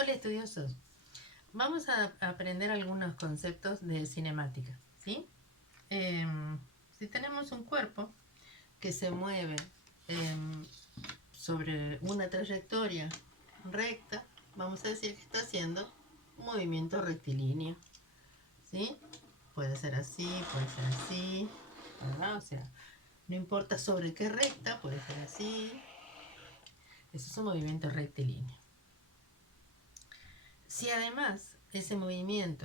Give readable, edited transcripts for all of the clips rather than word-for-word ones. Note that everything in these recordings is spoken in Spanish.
Hola estudiosos, vamos a aprender algunos conceptos de cinemática, ¿sí? Si tenemos un cuerpo que se mueve sobre una trayectoria recta, vamos a decir que está haciendo un movimiento rectilíneo, ¿sí? Puede ser así, ¿verdad? O sea, no importa sobre qué recta, puede ser así. Eso es un movimiento rectilíneo. Si además ese movimiento,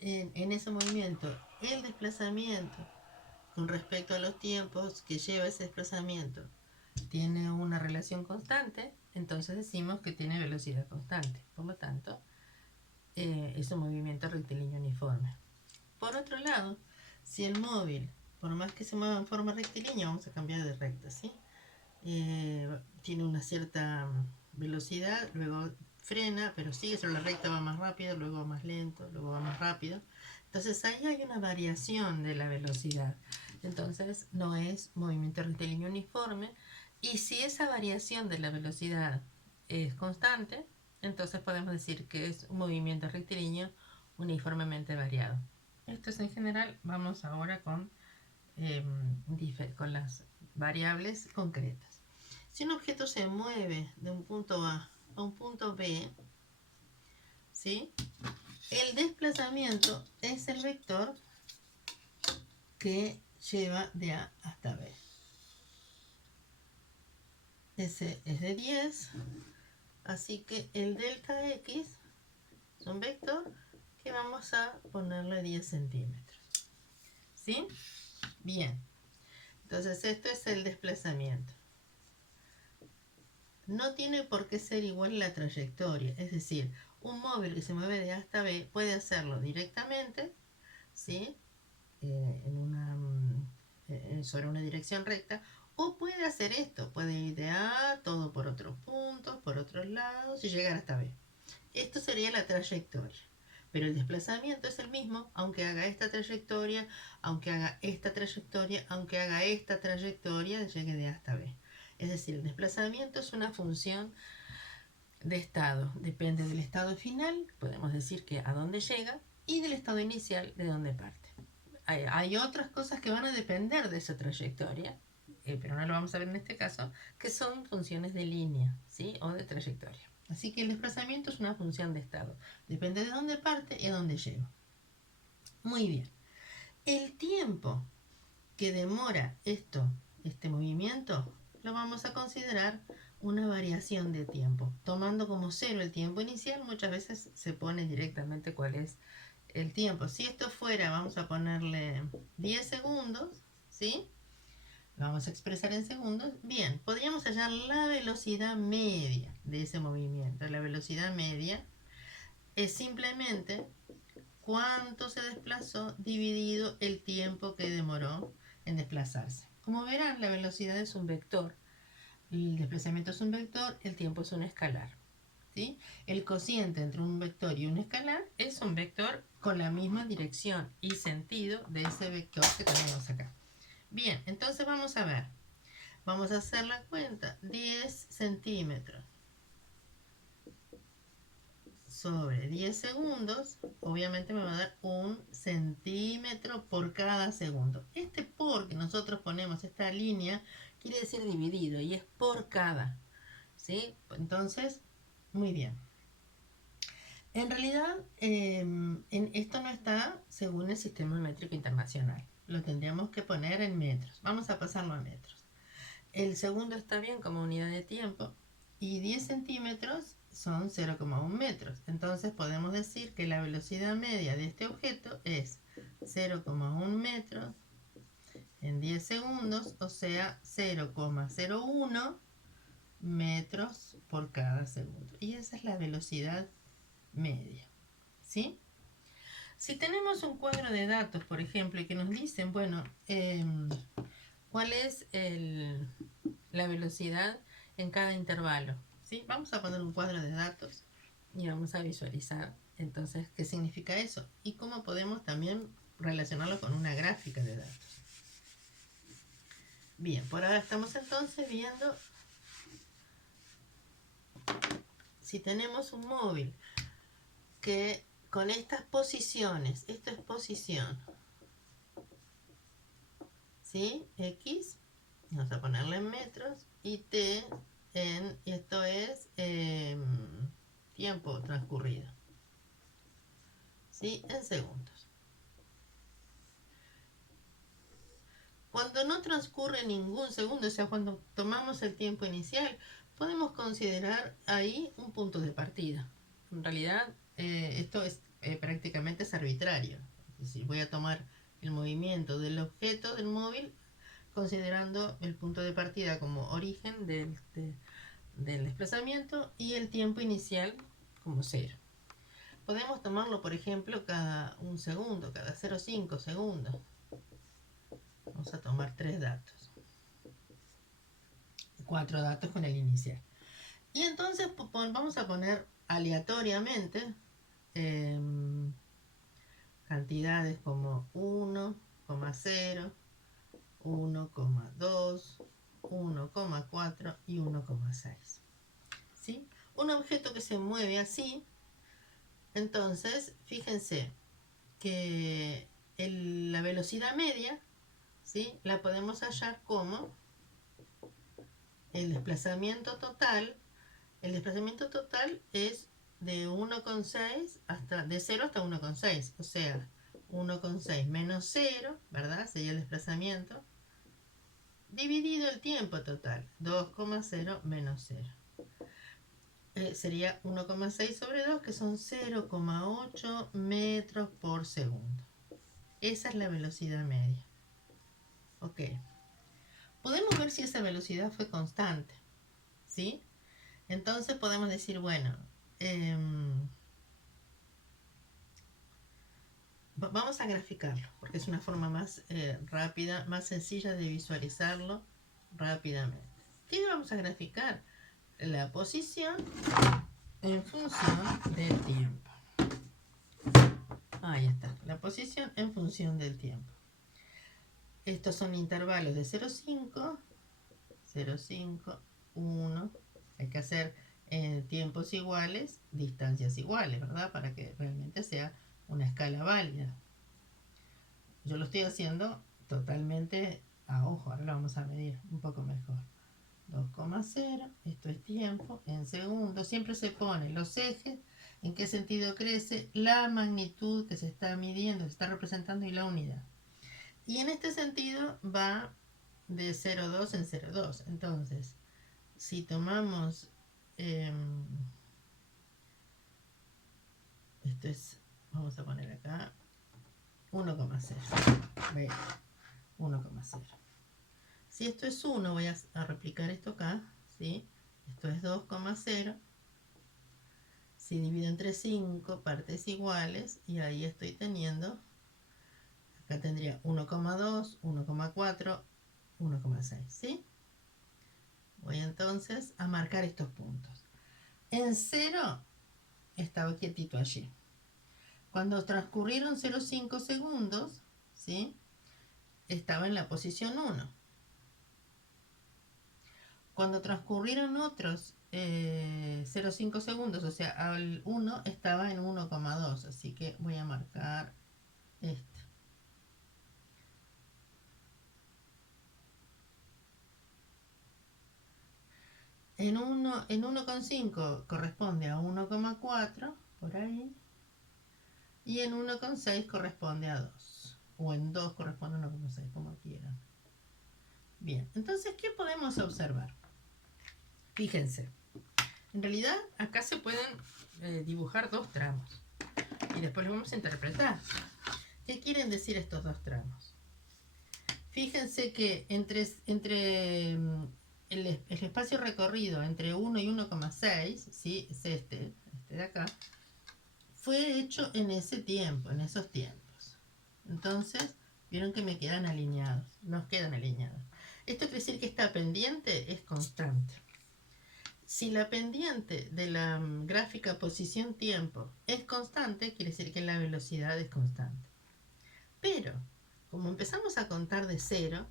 en ese movimiento, el desplazamiento con respecto a los tiempos que lleva ese desplazamiento tiene una relación constante, entonces decimos que tiene velocidad constante. Por lo tanto, es un movimiento rectilíneo uniforme. Por otro lado, si el móvil, por más que se mueva en forma rectilínea, vamos a cambiar de recta, ¿sí? Tiene una cierta velocidad, luego frena, pero sigue sobre la recta, va más rápido, luego va más lento, luego va más rápido. Entonces ahí hay una variación de la velocidad. Entonces no es movimiento rectilíneo uniforme. Y si esa variación de la velocidad es constante, entonces podemos decir que es un movimiento rectilíneo uniformemente variado. Esto es en general. Vamos ahora con las variables concretas. Si un objeto se mueve de un punto A a un punto B, ¿sí? El desplazamiento es el vector que lleva de A hasta B. Ese es de 10, así que el delta X es un vector que vamos a ponerle 10 centímetros. ¿Sí? Bien. Entonces esto es el desplazamiento. No tiene por qué ser igual la trayectoria, es decir, un móvil que se mueve de A hasta B puede hacerlo directamente, ¿sí? Sobre una dirección recta, o puede hacer esto, puede ir de A, todo por otros puntos, por otros lados y llegar hasta B. Esto sería la trayectoria, pero el desplazamiento es el mismo, aunque haga esta trayectoria, aunque haga esta trayectoria, aunque haga esta trayectoria, llegue de A hasta B. Es decir, el desplazamiento es una función de estado. Depende del estado final, podemos decir que a dónde llega, y del estado inicial, de dónde parte. Hay otras cosas que van a depender de esa trayectoria, pero no lo vamos a ver en este caso, que son funciones de línea, ¿sí? O de trayectoria. Así que el desplazamiento es una función de estado. Depende de dónde parte y a dónde llega. Muy bien. El tiempo que demora este movimiento, lo vamos a considerar una variación de tiempo. Tomando como cero el tiempo inicial, muchas veces se pone directamente cuál es el tiempo. Si esto fuera, vamos a ponerle 10 segundos, ¿sí? Lo vamos a expresar en segundos. Bien, podríamos hallar la velocidad media de ese movimiento. La velocidad media es simplemente cuánto se desplazó dividido el tiempo que demoró en desplazarse. Como verán, la velocidad es un vector, el desplazamiento es un vector, el tiempo es un escalar, ¿sí? El cociente entre un vector y un escalar es un vector con la misma dirección y sentido de ese vector que tenemos acá. Bien, entonces vamos a ver. Vamos a hacer la cuenta. 10 centímetros sobre 10 segundos, obviamente me va a dar 1 centímetro por cada segundo. Este por que nosotros ponemos esta línea quiere decir dividido y es por cada, ¿sí? Entonces, muy bien. En realidad, esto no está según el sistema métrico internacional. Lo tendríamos que poner en metros. Vamos a pasarlo a metros. El segundo está bien como unidad de tiempo y 10 centímetros son 0,1 metros. Entonces podemos decir que la velocidad media de este objeto es 0,1 metros en 10 segundos, o sea 0,01 metros por cada segundo. Y esa es la velocidad media, ¿sí? Si tenemos un cuadro de datos, por ejemplo, y que nos dicen, bueno, ¿cuál es la velocidad en cada intervalo? ¿Sí? Vamos a poner un cuadro de datos y vamos a visualizar entonces qué significa eso y cómo podemos también relacionarlo con una gráfica de datos. Bien, por ahora estamos entonces viendo si tenemos un móvil que con estas posiciones, esto es posición, ¿sí? X, vamos a ponerle en metros, y T esto es tiempo transcurrido, ¿sí? En segundos. Cuando no transcurre ningún segundo, o sea, cuando tomamos el tiempo inicial, podemos considerar ahí un punto de partida. En realidad, esto es prácticamente es arbitrario. Es decir, voy a tomar el movimiento del objeto del móvil considerando el punto de partida como origen del desplazamiento y el tiempo inicial como cero. Podemos tomarlo, por ejemplo, cada un segundo, cada 0,5 segundos. Vamos a tomar 3 datos. 4 datos con el inicial. Y entonces vamos a poner aleatoriamente cantidades como 1,0, 1,2, 1,4 y 1,6. ¿Sí? Un objeto que se mueve así, entonces fíjense que la velocidad media, ¿sí? La podemos hallar como el desplazamiento total. El desplazamiento total es de 1,6 de 0 hasta 1,6, o sea, 1,6 menos 0, ¿verdad? Sería el desplazamiento, dividido el tiempo total, 2,0 menos 0. Sería 1,6 sobre 2, que son 0,8 metros por segundo. Esa es la velocidad media. Ok. Podemos ver si esa velocidad fue constante, ¿sí? Entonces podemos decir, bueno, vamos a graficarlo, porque es una forma más rápida, más sencilla de visualizarlo rápidamente. ¿Qué vamos a graficar? La posición en función del tiempo. Ahí está, la posición en función del tiempo. Estos son intervalos de 0,5, 0,5, 1. Hay que hacer tiempos iguales, distancias iguales, ¿verdad? Para que realmente sea una escala válida. Yo lo estoy haciendo totalmente a ojo, ahora lo vamos a medir un poco mejor. 2,0, esto es tiempo, en segundos. Siempre se ponen los ejes, en qué sentido crece, la magnitud que se está midiendo, se está representando y la unidad. Y en este sentido va de 0,2 en 0,2. Entonces, si tomamos, esto es, vamos a poner acá, 1,0. 1,0. Si esto es 1, voy a replicar esto acá, ¿sí? Esto es 2,0. Si divido entre 5 partes iguales, y ahí estoy teniendo, acá tendría 1,2, 1,4, 1,6, ¿sí? Voy entonces a marcar estos puntos. En 0 estaba quietito allí. Cuando transcurrieron 0,5 segundos, ¿sí? Estaba en la posición 1. Cuando transcurrieron otros 0,5 segundos, o sea, al 1 estaba en 1,2, así que voy a marcar este. En 1,5 corresponde a 1,4, por ahí, y en 1,6 corresponde a 2, o en 2 corresponde a 1,6, como quieran. Bien, entonces, ¿qué podemos observar? Fíjense, en realidad acá se pueden dibujar dos tramos, y después los vamos a interpretar. ¿Qué quieren decir estos dos tramos? Fíjense que entre el espacio recorrido entre 1 y 1,6, ¿sí? Es este de acá, fue hecho en ese tiempo, en esos tiempos. Entonces, vieron que me quedan alineados, nos quedan alineados. Esto quiere decir que esta pendiente es constante. Si la pendiente de la gráfica posición-tiempo es constante, quiere decir que la velocidad es constante. Pero, como empezamos a contar de 0,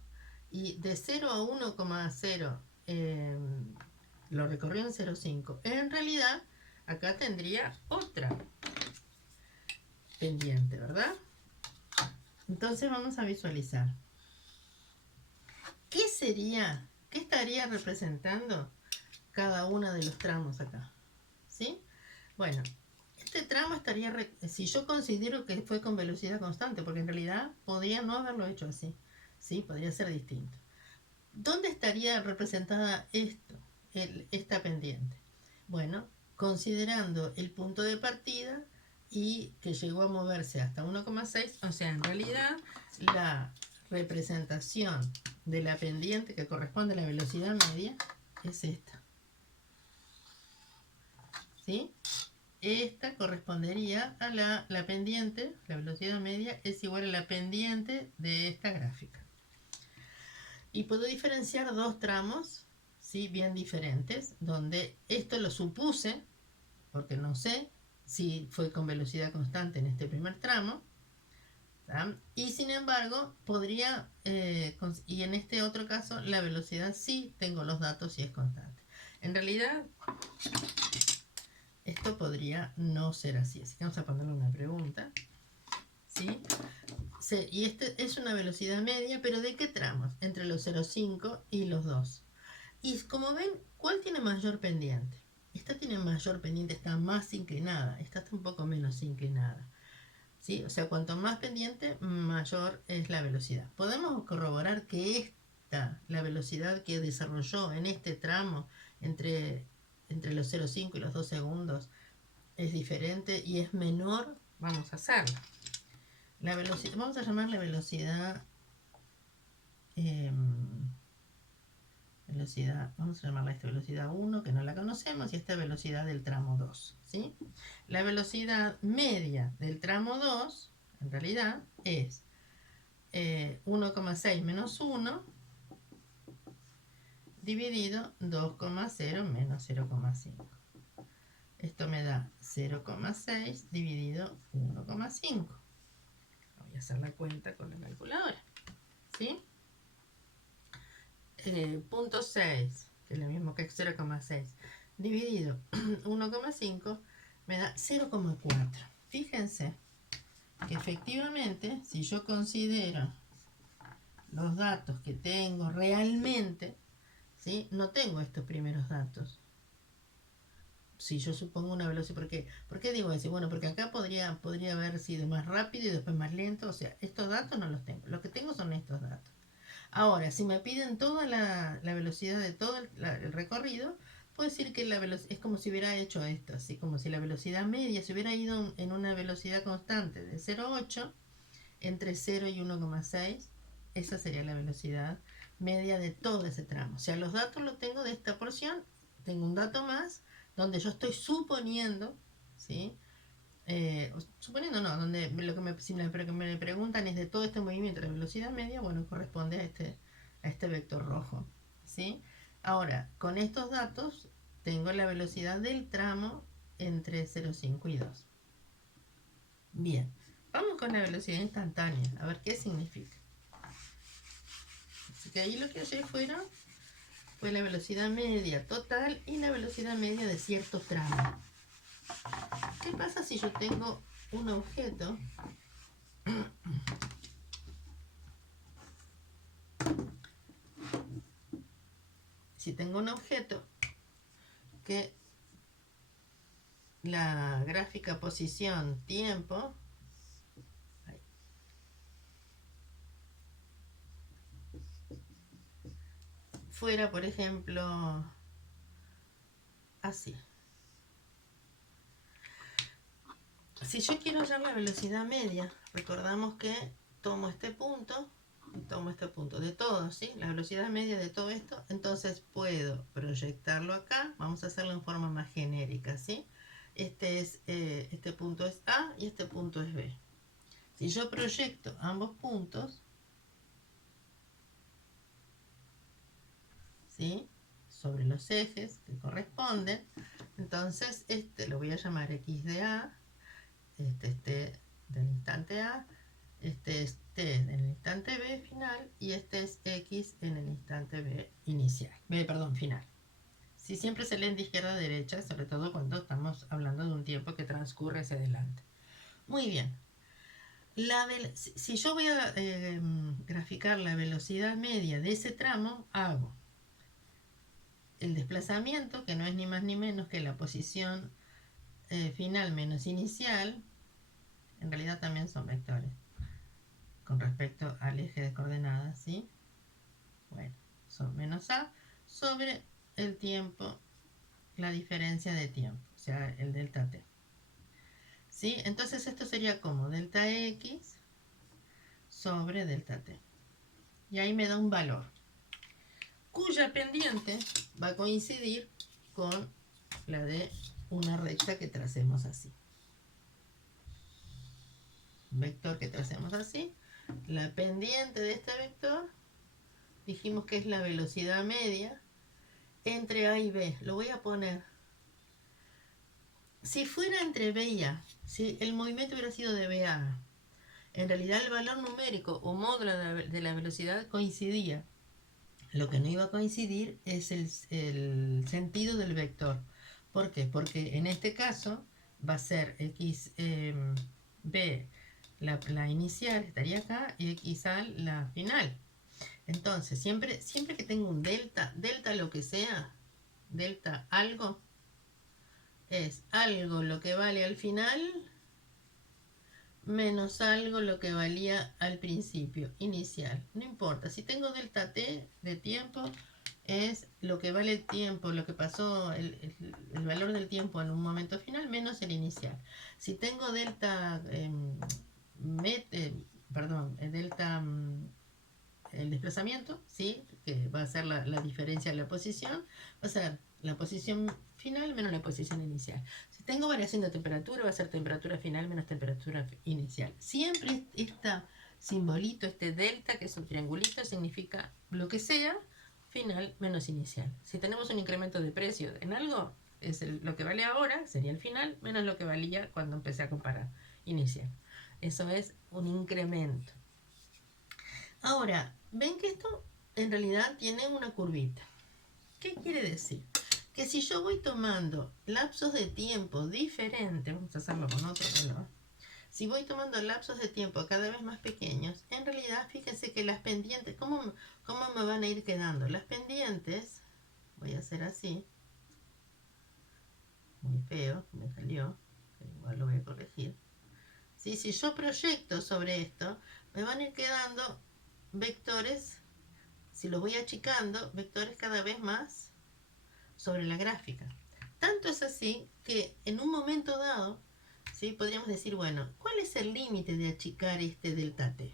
y de 0 a 1,0 lo recorrió en 0,5, en realidad acá tendría otra pendiente, ¿verdad? Entonces vamos a visualizar. ¿Qué sería, qué estaría representando cada uno de los tramos acá? ¿Sí? Bueno, este tramo estaría, si yo considero que fue con velocidad constante, porque en realidad podría no haberlo hecho así, ¿sí? Podría ser distinto. ¿Dónde estaría representada esta pendiente? Bueno, considerando el punto de partida y que llegó a moverse hasta 1,6, o sea, en realidad la representación de la pendiente que corresponde a la velocidad media es esta. ¿Sí? Esta correspondería a la pendiente, la velocidad media es igual a la pendiente de esta gráfica. Y puedo diferenciar dos tramos, ¿sí? Bien diferentes, donde esto lo supuse, porque no sé si fue con velocidad constante en este primer tramo, ¿tá? Y sin embargo, podría, y en este otro caso, la velocidad sí tengo los datos y es constante. En realidad, esto podría no ser así, así que vamos a ponerle una pregunta, ¿sí? Y este es una velocidad media, pero ¿de qué tramos? Entre los 0,5 y los 2. Y como ven, ¿cuál tiene mayor pendiente? Esta tiene mayor pendiente, está más inclinada. Esta está un poco menos inclinada. ¿Sí? O sea, cuanto más pendiente, mayor es la velocidad. Podemos corroborar que la velocidad que desarrolló en este tramo entre los 0,5 y los 2 segundos, es diferente y es menor. Vamos a hacerlo. La velocidad, vamos a llamar la velocidad, vamos a llamarla esta velocidad 1, que no la conocemos, y esta velocidad del tramo 2, ¿sí? La velocidad media del tramo 2, en realidad, es 1,6 menos 1 dividido 2,0 menos 0,5. Esto me da 0,6 dividido 1,5. Voy a hacer la cuenta con la calculadora, ¿sí? Punto 6, que es lo mismo que 0,6, dividido 1,5 me da 0,4. Fíjense que efectivamente, si yo considero los datos que tengo realmente, ¿sí? No tengo estos primeros datos. Si yo supongo una velocidad, ¿por qué digo eso? Bueno, porque acá podría haber sido más rápido y después más lento, o sea, estos datos no los tengo. Lo que tengo son estos datos. Ahora, si me piden toda la velocidad de todo el recorrido, puedo decir que la velocidad es como si hubiera hecho esto, así como si la velocidad media se hubiera ido en una velocidad constante de 0,8 entre 0 y 1,6. Esa sería la velocidad media de todo ese tramo. O sea, los datos los tengo de esta porción, tengo un dato más donde yo estoy suponiendo, ¿sí? Suponiendo no, donde si me preguntan es de todo este movimiento, la velocidad media, bueno, corresponde a este vector rojo, ¿sí? Ahora, con estos datos tengo la velocidad del tramo entre 0,5 y 2. Bien, vamos con la velocidad instantánea, a ver qué significa. Así que ahí lo que hallé fue la velocidad media total y la velocidad media de cierto tramo. ¿Qué pasa si yo tengo un objeto que la gráfica posición tiempo fuera, por ejemplo, así? Si yo quiero hallar la velocidad media, recordamos que tomo este punto de todo, ¿sí? La velocidad media de todo esto, entonces puedo proyectarlo acá. Vamos a hacerlo en forma más genérica, ¿sí? Este punto es A y este punto es B. Si yo proyecto ambos puntos, ¿sí? Sobre los ejes que corresponden, entonces lo voy a llamar X de A, este del instante A, este es T en el instante B final y este es X en el instante B inicial, final. Si siempre se leen de izquierda a derecha, sobre todo cuando estamos hablando transcurre hacia adelante. Muy bien. Si yo voy a graficar la velocidad media de ese tramo, hago el desplazamiento, que no es ni más ni menos que la posición final menos inicial. En realidad también son vectores con respecto al eje de coordenadas, ¿sí? Bueno, son menos a sobre el tiempo, la diferencia de tiempo, o sea, el delta t. ¿Sí? Entonces esto sería como delta x sobre delta t. Y ahí me da un valor, cuya pendiente va a coincidir con la de una recta que tracemos así. Vector que tracemos así. La pendiente de este vector, dijimos que es la velocidad media entre A y B. Lo voy a poner. Si fuera entre B y A, si el movimiento hubiera sido de B a A, en realidad el valor numérico o módulo de la velocidad coincidía. Lo que no iba a coincidir es el sentido del vector. ¿Por qué? Porque en este caso va a ser x b la inicial estaría acá y x a la final. Entonces, siempre que tengo un delta lo que sea, delta algo, es algo lo que vale al final menos algo lo que valía al principio, inicial. No importa, si tengo delta t de tiempo, es lo que vale el tiempo, lo que pasó, el valor del tiempo en un momento final menos el inicial. Si tengo delta, delta, el desplazamiento, ¿sí? Que va a ser la diferencia de la posición, va a ser la posición final menos la posición inicial. Si tengo variación de temperatura, va a ser temperatura final menos temperatura inicial. Siempre este simbolito, este delta, que es un triangulito, significa lo que sea, final menos inicial. Si tenemos un incremento de precio en algo, es lo que vale ahora, sería el final, menos lo que valía cuando empecé a comparar, inicial. Eso es un incremento. Ahora, ven que esto en realidad tiene una curvita. ¿Qué quiere decir? Que si yo voy tomando lapsos de tiempo diferentes, vamos a hacerlo con otro color, si voy tomando lapsos de tiempo cada vez más pequeños, en realidad fíjense que las pendientes, ¿cómo me van a ir quedando? Las pendientes, voy a hacer así, muy feo, me salió, pero igual lo voy a corregir. ¿Sí? Si yo proyecto sobre esto, me van a ir quedando vectores, si los voy achicando, vectores cada vez más sobre la gráfica. Tanto es así que en un momento dado, ¿sí? Podríamos decir, bueno, ¿cuál es el límite de achicar este delta t?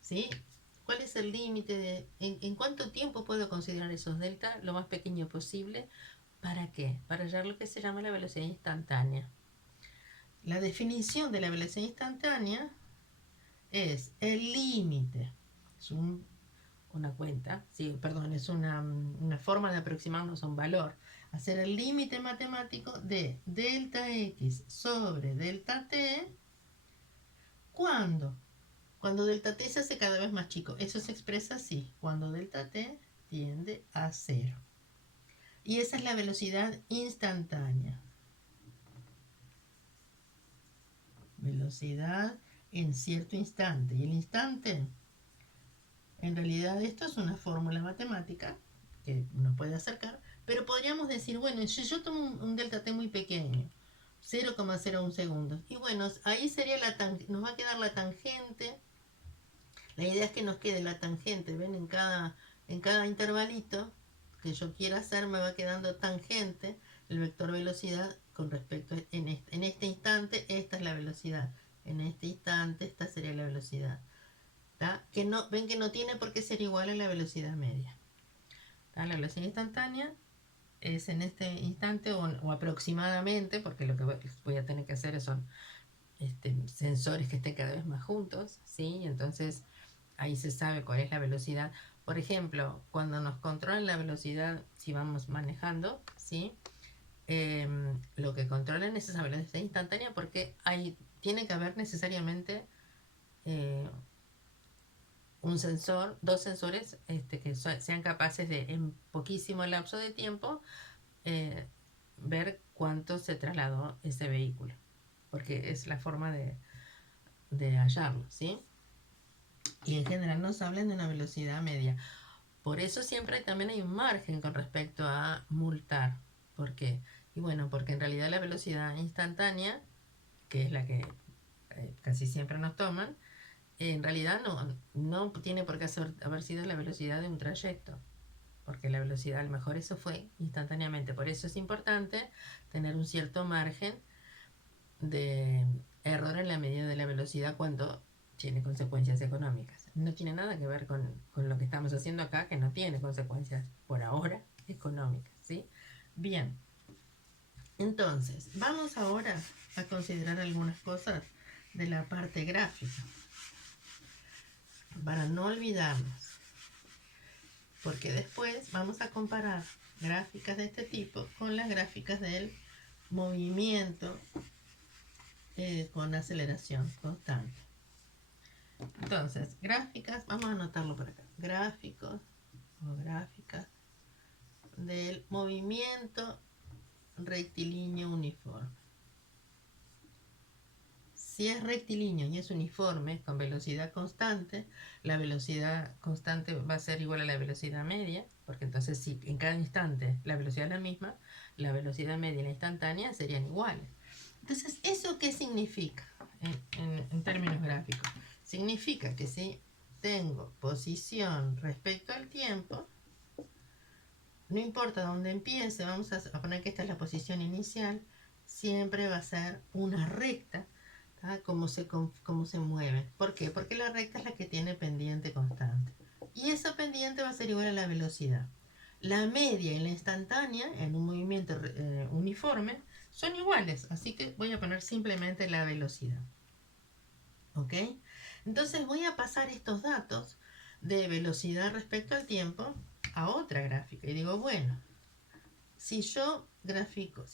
¿Sí? ¿Cuál es el límite de en cuánto tiempo puedo considerar esos delta lo más pequeño posible? ¿Para qué? Para hallar lo que se llama la velocidad instantánea. La definición de la velocidad instantánea es el límite. Es una cuenta, sí, perdón, es una forma de aproximarnos a un valor. Hacer el límite matemático de delta x sobre delta t. ¿Cuándo? Cuando delta t se hace cada vez más chico. Eso se expresa así, cuando delta t tiende a 0. Y esa es la velocidad instantánea. Velocidad en cierto instante. Y el instante, en realidad esto es una fórmula matemática que nos puede acercar, pero podríamos decir, bueno, si yo tomo un delta t muy pequeño, 0,01 segundos, y bueno, ahí sería nos va a quedar la tangente. La idea es que nos quede la tangente, ¿ven? En cada intervalito que yo quiera hacer me va quedando tangente el vector velocidad con respecto en este instante. Esta es la velocidad, en este instante esta sería la velocidad. Que no, ven que no tiene por qué ser igual a la velocidad media. La velocidad instantánea es en este instante o aproximadamente, porque lo que voy a tener que hacer son sensores que estén cada vez más juntos, ¿sí? Entonces ahí se sabe cuál es la velocidad. Por ejemplo, cuando nos controlan la velocidad, si vamos manejando, ¿sí? Lo que controlan es esa velocidad instantánea porque tiene que haber necesariamente un sensor, dos sensores que sean capaces de en poquísimo lapso de tiempo ver cuánto se trasladó ese vehículo. porque es la forma de hallarlo, ¿sí? Y en general nos hablan de una velocidad media. Por eso siempre también hay un margen con respecto a multar. ¿Por qué? Y bueno, porque en realidad la velocidad instantánea, que es la que casi siempre nos toman, en realidad no tiene por qué haber sido la velocidad de un trayecto, porque la velocidad, a lo mejor eso fue instantáneamente. Por eso es importante tener un cierto margen de error en la medida de la velocidad cuando tiene consecuencias económicas. No tiene nada que ver con lo que estamos haciendo acá, que no tiene consecuencias por ahora económicas, ¿sí? Bien, entonces, vamos ahora a considerar algunas cosas de la parte gráfica, para no olvidarnos, porque después vamos a comparar gráficas de este tipo con las gráficas del movimiento con aceleración constante. Entonces, gráficas, vamos a anotarlo por acá, gráficos o gráficas del movimiento rectilíneo uniforme. Si es rectilíneo y es uniforme con velocidad constante, la velocidad constante va a ser igual a la velocidad media, porque entonces si en cada instante la velocidad es la misma, la velocidad media y la instantánea serían iguales. Entonces, ¿eso qué significa en términos gráficos? Significa que si tengo posición respecto al tiempo, no importa dónde empiece, vamos a poner que esta es la posición inicial, siempre va a ser una recta, cómo se mueve. ¿Por qué? Porque la recta es la que tiene pendiente constante. Y esa pendiente va a ser igual a la velocidad. La media y la instantánea en un movimiento uniforme son iguales, así que voy a poner simplemente la velocidad. ¿Ok? Entonces voy a pasar estos datos de velocidad respecto al tiempo a otra gráfica. Y digo, bueno, si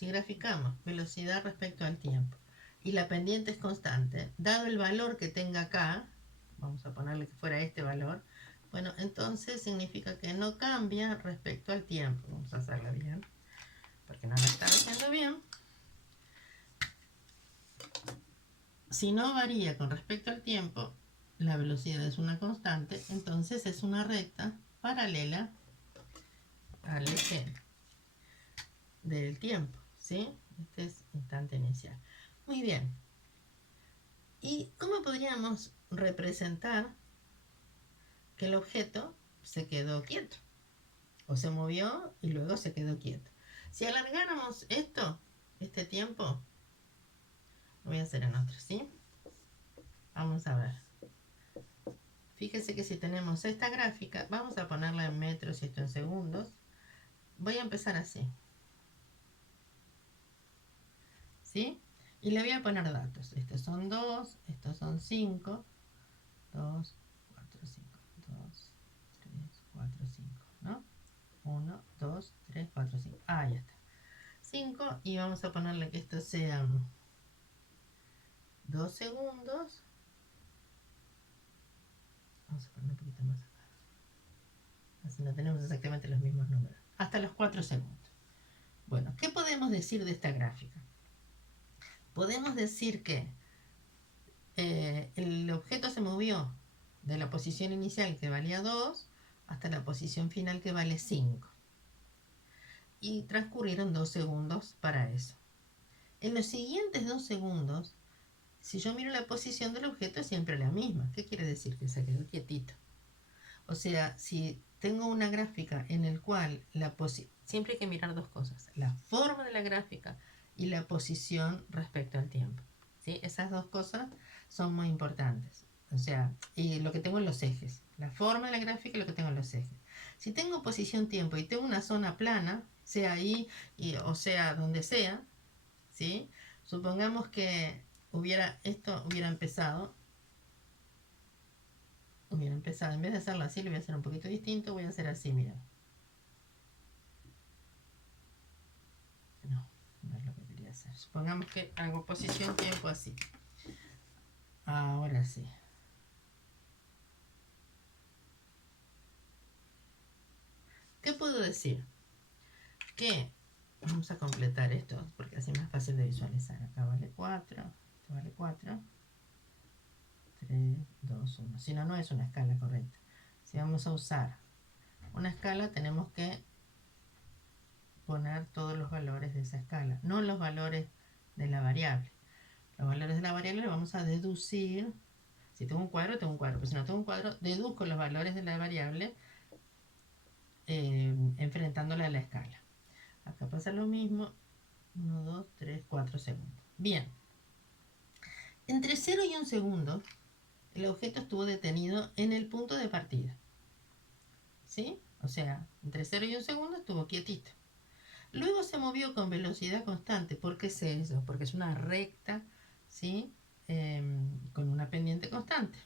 graficamos velocidad respecto al tiempo y la pendiente es constante, dado el valor que tenga acá, vamos a ponerle que fuera este valor, bueno, entonces significa que no cambia respecto al tiempo. Vamos a hacerlo bien, porque no lo está haciendo bien. Si no varía con respecto al tiempo, la velocidad es una constante, entonces es una recta paralela al eje del tiempo, ¿sí? Este es instante inicial. Muy bien. ¿Y cómo podríamos representar que el objeto se quedó quieto? O se movió y luego se quedó quieto. Si alargáramos este tiempo, lo voy a hacer en otro, ¿sí? Vamos a ver. Fíjese que si tenemos esta gráfica, vamos a ponerla en metros y esto en segundos. Voy a empezar así, ¿sí? Y le voy a poner datos. Estos son 2, estos son 5, 2, 4, 5, 2, 3, 4, 5, ¿no? 1, 2, 3, 4, 5. Ah, ya está. 5 y vamos a ponerle que esto sea 2 segundos. Vamos a poner un poquito más acá. Así no tenemos exactamente los mismos números. Hasta los 4 segundos. Bueno, ¿qué podemos decir de esta gráfica? Podemos decir que el objeto se movió de la posición inicial que valía 2 hasta la posición final que vale 5. Y transcurrieron 2 segundos para eso. En los siguientes 2 segundos, si yo miro la posición del objeto es siempre la misma. ¿Qué quiere decir? Que se quedó quietito. O sea, si tengo una gráfica en el cual siempre hay que mirar dos cosas, la forma de la gráfica y la posición respecto al tiempo, ¿sí? Esas dos cosas son muy importantes. O sea, y lo que tengo en los ejes, la forma de la gráfica y lo que tengo en los ejes. Si tengo posición tiempo y tengo una zona plana, sea ahí o sea donde sea, ¿sí? Supongamos que esto hubiera empezado, en vez de hacerlo así, lo voy a hacer un poquito distinto, voy a hacer así, mira. No, no es lo que quería hacer. Supongamos que hago posición tiempo así. Ahora sí. ¿Qué puedo decir? Que vamos a completar esto porque así es más fácil de visualizar. Acá vale 4, Esto vale 4. 3, 2, 1. Si no, no es una escala correcta. Si vamos a usar una escala, tenemos que poner todos los valores de esa escala, no los valores de la variable. Los valores de la variable los vamos a deducir. Si tengo un cuadro, tengo un cuadro. Pero si no tengo un cuadro, deduzco los valores de la variable enfrentándola a la escala. Acá pasa lo mismo. 1, 2, 3, 4 segundos. Bien. Entre 0 y 1 segundo, el objeto estuvo detenido en el punto de partida. ¿Sí? O sea, entre 0 y 1 segundo estuvo quietito. Luego se movió con velocidad constante. ¿Por qué es eso? Porque es una recta, ¿sí? Con una pendiente constante.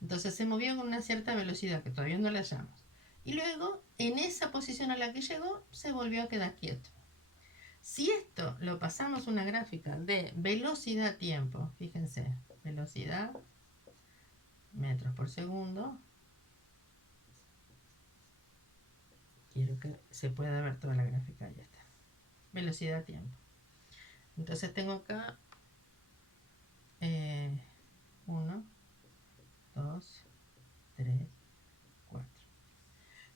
Entonces se movió con una cierta velocidad que todavía no la hallamos. Y luego, en esa posición a la que llegó, se volvió a quedar quieto. Si esto lo pasamos a una gráfica de velocidad-tiempo, fíjense, velocidad, metros por segundo. Quiero que se pueda ver toda la gráfica, ya está. Velocidad-tiempo. Entonces tengo acá 1, 2, 3, 4.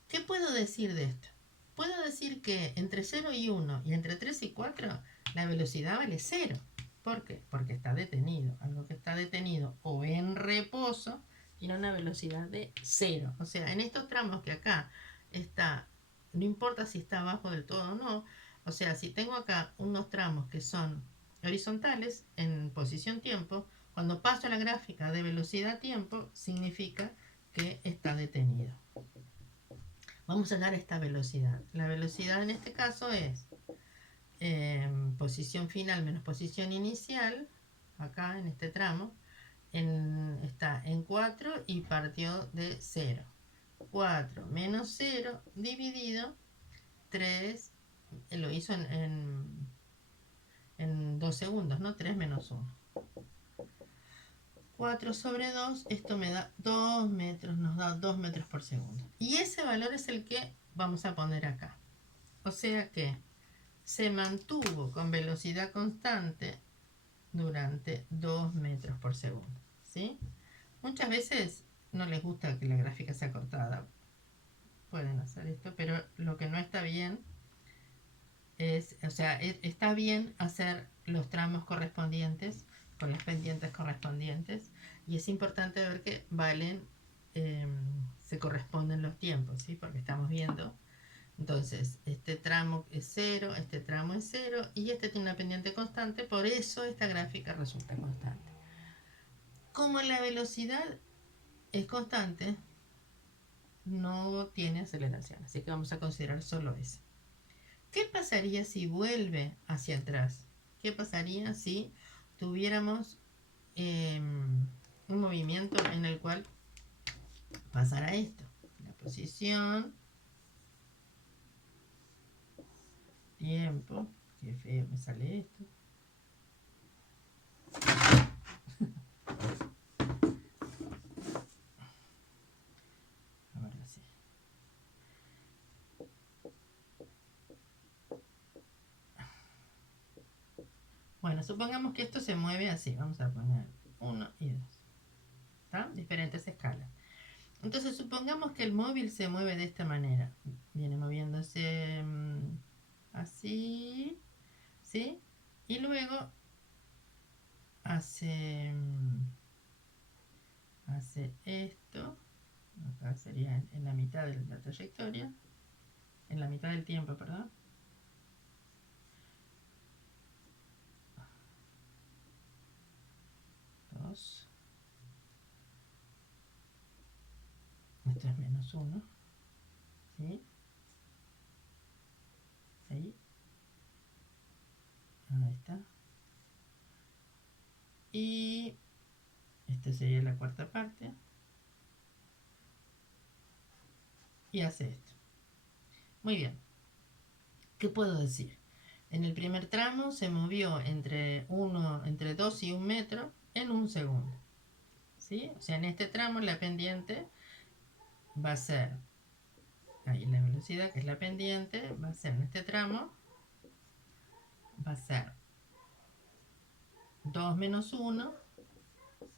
¿Qué puedo decir de esto? Puedo decir que entre 0 y 1 y entre 3 y 4 la velocidad vale 0. ¿Por qué? Porque está detenido. Algo que está detenido o en reposo tiene una velocidad de 0. O sea, en estos tramos que acá está, no importa si está abajo del todo o no, o sea, si tengo acá unos tramos que son horizontales en posición tiempo, cuando paso a la gráfica de velocidad tiempo, significa que está detenido. Vamos a dar esta velocidad. La velocidad en este caso es posición final menos posición inicial, acá en este tramo, está en 4 y partió de 0. 4 menos 0 dividido 3, lo hizo en 2 segundos, ¿no? 3 menos 1. 4 sobre 2, esto me da 2 metros, nos da 2 metros por segundo. Y ese valor es el que vamos a poner acá. O sea que se mantuvo con velocidad constante durante 2 metros por segundo. ¿Sí? Muchas veces no les gusta que la gráfica sea cortada. Pueden hacer esto, pero lo que no está bien es, o sea, está bien hacer los tramos correspondientes con las pendientes correspondientes y es importante ver que valen, se corresponden los tiempos, ¿sí? Porque estamos viendo, entonces, este tramo es 0, este tramo es 0 y este tiene una pendiente constante, por eso esta gráfica resulta constante. Como la velocidad es constante, no tiene aceleración, así que vamos a considerar solo eso. ¿Qué pasaría si vuelve hacia atrás? ¿Qué pasaría si tuviéramos un movimiento en el cual pasara esto? La posición, tiempo, qué feo me sale esto. Ahora sí. Bueno, supongamos que esto se mueve así. Vamos a poner 1 y 2. ¿Está? Diferentes escalas. Entonces supongamos que el móvil se mueve de esta manera. Viene moviéndose así, ¿sí? Y luego hace esto. Acá sería en la mitad de la trayectoria. En la mitad del tiempo, perdón. Dos. Esto es menos 1. ¿Sí? Ahí. Ahí está. Y esta sería la cuarta parte. Y hace esto. Muy bien. ¿Qué puedo decir? En el primer tramo se movió entre 2 y 1 metro en 1 segundo. ¿Sí? O sea, en este tramo la pendiente va a ser, ahí la velocidad que es la pendiente, va a ser en este tramo, va a ser 2 menos 1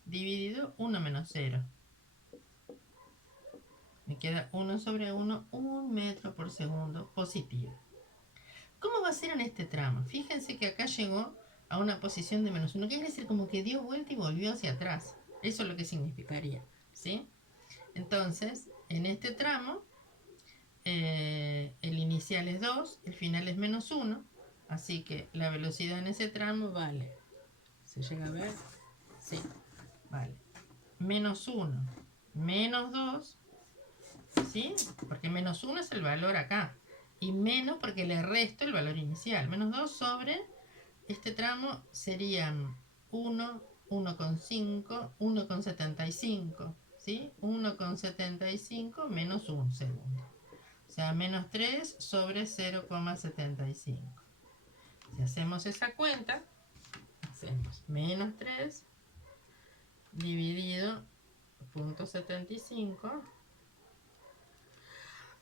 dividido 1 menos 0. Me queda 1 sobre 1, 1 metro por segundo positivo. ¿Cómo va a ser en este tramo? Fíjense que acá llegó a una posición de menos 1. Quiere decir como que dio vuelta y volvió hacia atrás. Eso es lo que significaría, ¿sí? Entonces, en este tramo, el inicial es 2, el final es menos 1. Así que la velocidad en ese tramo vale. ¿Se llega a ver? Sí, vale. Menos 1, menos 2, ¿sí? Porque menos 1 es el valor acá. Y menos porque le resto el valor inicial. Menos 2 sobre, este tramo serían 1, 1,5, 1,75, ¿sí? 1,75 menos 1 segundo. O sea, menos 3 sobre 0,75. Si hacemos esa cuenta, hacemos menos 3 dividido 0,75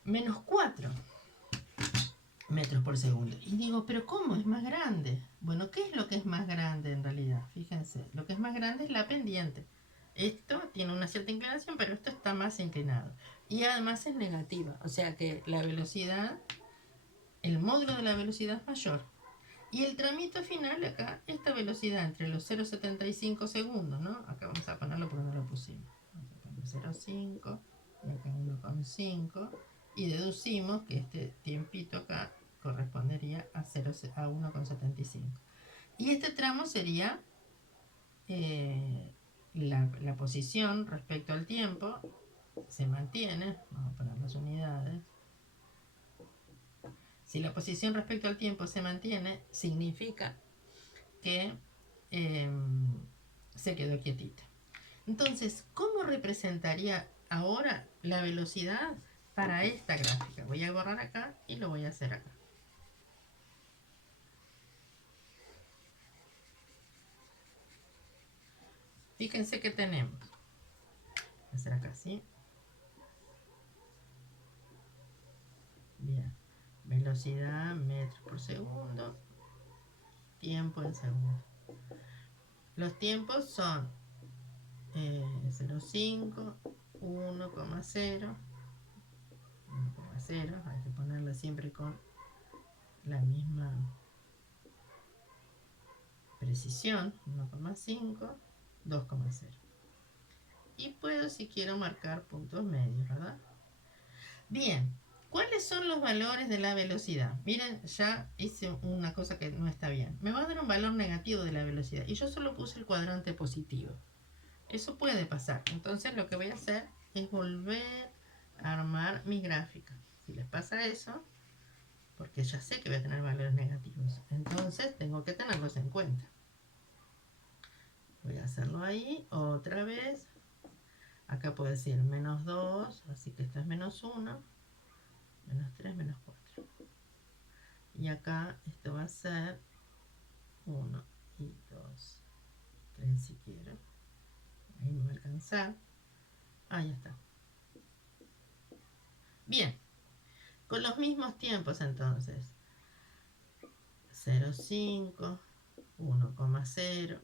menos 4 metros por segundo. Y digo, ¿pero cómo es más grande? Bueno, ¿qué es lo que es más grande en realidad? Fíjense, lo que es más grande es la pendiente. Esto tiene una cierta inclinación, pero esto está más inclinado. Y además es negativa, o sea que la velocidad, el módulo de la velocidad es mayor. Y el tramito final acá, esta velocidad entre los 0,75 segundos, ¿no? Acá vamos a ponerlo porque no lo pusimos. Vamos a poner 0,5 y acá 1,5. Y deducimos que este tiempito acá correspondería a 1,75. Y este tramo sería la posición respecto al tiempo. Se mantiene. Vamos a poner las unidades. Si la posición respecto al tiempo se mantiene, significa que se quedó quietita. Entonces, ¿cómo representaría ahora la velocidad para esta gráfica? Voy a borrar acá y lo voy a hacer acá. Fíjense que tenemos. Voy a hacer acá, ¿sí? Bien. Velocidad metros por segundo. Tiempo en segundo. Los tiempos son 0,5, 1,0, 1,0. Hay que ponerla siempre con la misma precisión. 1,5, 2,0. Y puedo, si quiero, marcar puntos medios, ¿verdad? Bien, ¿cuáles son los valores de la velocidad? Miren, ya hice una cosa que no está bien. Me va a dar un valor negativo de la velocidad y yo solo puse el cuadrante positivo. Eso puede pasar. Entonces lo que voy a hacer es volver a armar mi gráfica. Si les pasa eso, porque ya sé que voy a tener valores negativos, entonces tengo que tenerlos en cuenta. Voy a hacerlo ahí otra vez. Acá puedo decir menos 2, así que esto es menos 1, menos 3, menos 4. Y acá esto va a ser 1 y 2, 3 si quiero. Ahí me va a alcanzar. Ahí está. Bien, con los mismos tiempos entonces. 0,5, 1,0,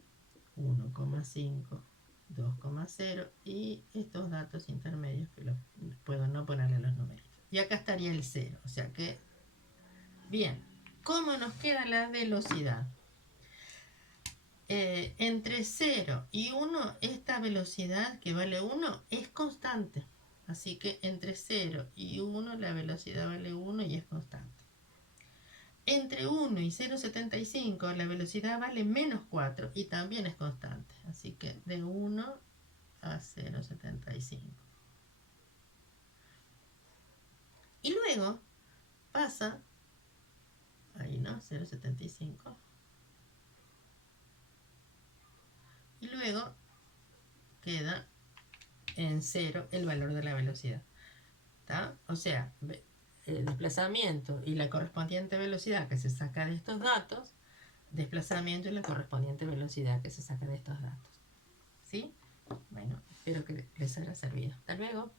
1,5, 2,0 y estos datos intermedios que los puedo no ponerle los numeritos. Y acá estaría el 0, o sea que, bien, ¿cómo nos queda la velocidad? Entre 0 y 1, esta velocidad que vale 1 es constante. Así que entre 0 y 1 la velocidad vale 1 y es constante. Entre 1 y 0,75 la velocidad vale menos 4 y también es constante. Así que de 1 a 0,75. Y luego pasa, ahí no, 0,75. Y luego queda en 0 el valor de la velocidad. ¿Tá? O sea, el desplazamiento y la correspondiente velocidad que se saca de estos datos, desplazamiento y la correspondiente velocidad que se saca de estos datos. ¿Sí? Bueno, espero que les haya servido. Hasta luego.